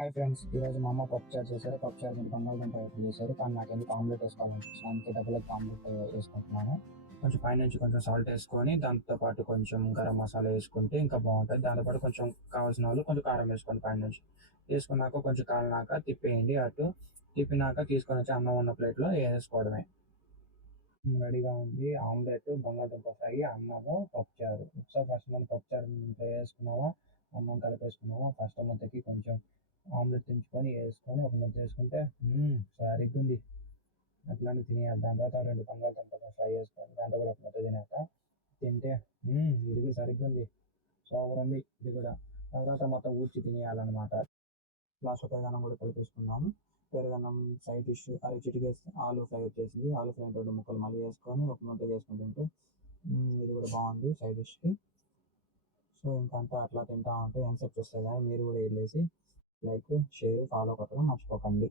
Hi friends, ఈరోజు మా అమ్మ పప్పుచారు చేశారు. పప్పుచారు మీద బంగాళదుంప వేపుడు చేశారు. కానీ నాకు ఎందుకు ఆమ్లెట్ వేసుకోవాలనిపించింది, అందుకే డబ్బులకు ఆమ్లెట్ వేసుకుంటున్నాను. కొంచెం పైనుంచి కొంచెం సాల్ట్ వేసుకొని దాంతో పాటు కొంచెం గరం మసాలా వేసుకుంటే ఇంకా బాగుంటుంది. దాంతోపాటు కొంచెం కావాల్సిన వాళ్ళు కొంచెం కారం వేసుకోండి. పైనుంచి వేసుకున్నాక కొంచెం కాలినాక తిప్పేయండి. అటు తిప్పినాక తీసుకొని వచ్చి అన్నం ఉన్న ప్లేట్లో వేసుకోవడమే. రెడీగా ఉంది ఆమ్లెట్, బంగాళదుంప ఫ్రై, అన్నము, పప్పుచారు. సో ఫస్ట్ మనం పప్పుచారు వేసుకున్నామా, అన్నం కలిపేసుకున్నామా, ఫస్ట్ ముద్దకి కొంచెం ఆమ్లెట్ తెంచుకొని వేసుకొని ఒక ముద్ద వేసుకుంటే సరిగ్గా ఉంది. అట్లానే తినేయాలి. దాని తర్వాత రెండు బంగాళదుంపలు ఫ్రై చేసుకొని దాంట్లో కూడా ఒక ముద్ద తింటే ఇది కూడా సరిగ్గా ఉంది. సూపర్ ఉంది ఇది కూడా. తర్వాత మొత్తం ఊడ్చి తినేయాలన్నమాట. లాస్ట్లో పెరుగన్నం కూడా కలిపేసుకున్నాము. పెరుగన్నం సైడ్ డిష్ అది చిటికేస్తే ఆలు ఫ్రై వచ్చేసింది. ఆలు ఫ్రై రెండు ముక్కలు మళ్ళీ వేసుకొని ఒక ముద్ద వేసుకొని తింటే ఇది కూడా బాగుంది సైడ్ డిష్కి. సో ఇంకంతా అట్లా తింటా ఉంటే ఎంతసేపు వస్తుంది. కానీ మీరు కూడా వెళ్ళేసి లైక్, షేర్, ఫాలో కొట్టడం మర్చిపోకండి.